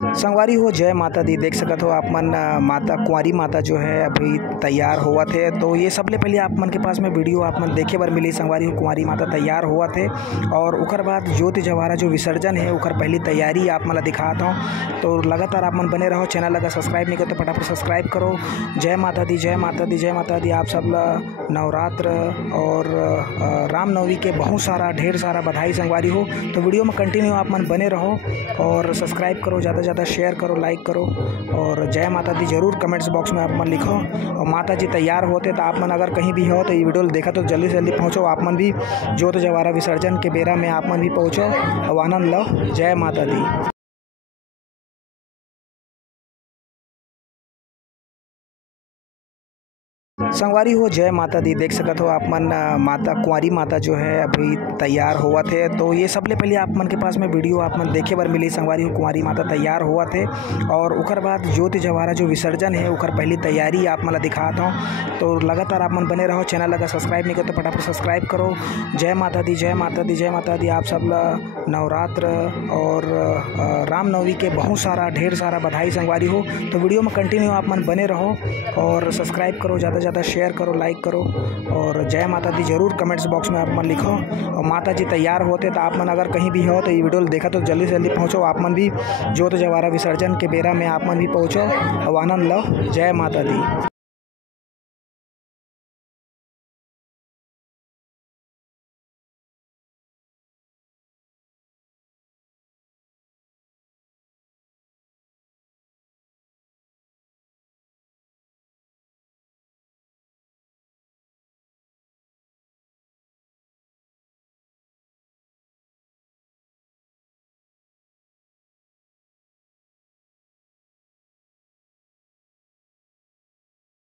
संगवारी हो जय माता दी। देख सकत हो आप मन माता कुंवारी माता जो है अभी तैयार होवत है। तो ये सबले पहले आप मन के पास में वीडियो आप मन देखे बर मिली। संगवारी हो कुंवारी माता तैयार होवत है और ओकर बाद ज्योति जवाहरा जो विसर्जन है ओकर पहली तैयारी आप मन ला दिखात हूँ। तो लगातार आप मन बने रहो। चैनल लगा सब्सक्राइब नहीं करो तो फटाफट सब्सक्राइब करो। जय माता दी जय माता दी जय माता दी। आप सब ला नवरात्र और रामनवमी के बहुत सारा ढेर सारा बधाई संगवारी हो। तो वीडियो में कंटिन्यू आप मन बने रहो और सब्सक्राइब करो, ज़्यादा शेयर करो, लाइक करो और जय माता दी जरूर कमेंट्स बॉक्स में आप मन लिखो। और माता जी तैयार होते तो आप मन अगर कहीं भी हो तो ये वीडियो देखा तो जल्दी से जल्दी पहुँचो। आप मन भी ज्योति जवाहरा विसर्जन के बेरा में आप मन भी पहुँचो और आनंद लो। जय माता दी। संगवारी हो जय माता दी। देख सकत हो आप मन माता कुंवारी माता जो है अभी तैयार होवत है। तो ये सबले पहले आप मन के पास में वीडियो आप मन देखे बर मिली। संगवारी हो कुंवारी माता तैयार होवत है और ओकर बाद ज्योति जवाहरा जो विसर्जन है ओकर पहली तैयारी आप मन ला दिखात हूँ। तो लगातार आप मन बने रहो। चैनल लगा सब्सक्राइब नहीं करो तो फटाफट सब्सक्राइब करो। जय माता दी जय माता दी जय माता दी। आप सब ला नवरात्र और रामनवमी के बहुत सारा ढेर सारा बधाई संगवारी हो। तो वीडियो में कंटिन्यू आप मन बने रहो और सब्सक्राइब करो, ज़्यादा शेयर करो, लाइक करो और जय माता दी जरूर कमेंट्स बॉक्स में आप मन लिखो। और माता जी तैयार होते तो आप मन अगर कहीं भी हो तो ये वीडियो देखा तो जल्दी से जल्दी पहुँचो। आप मन भी ज्योति जवाहरा विसर्जन के बेरा में आप मन भी पहुँचो और आनंद लो। जय माता दी।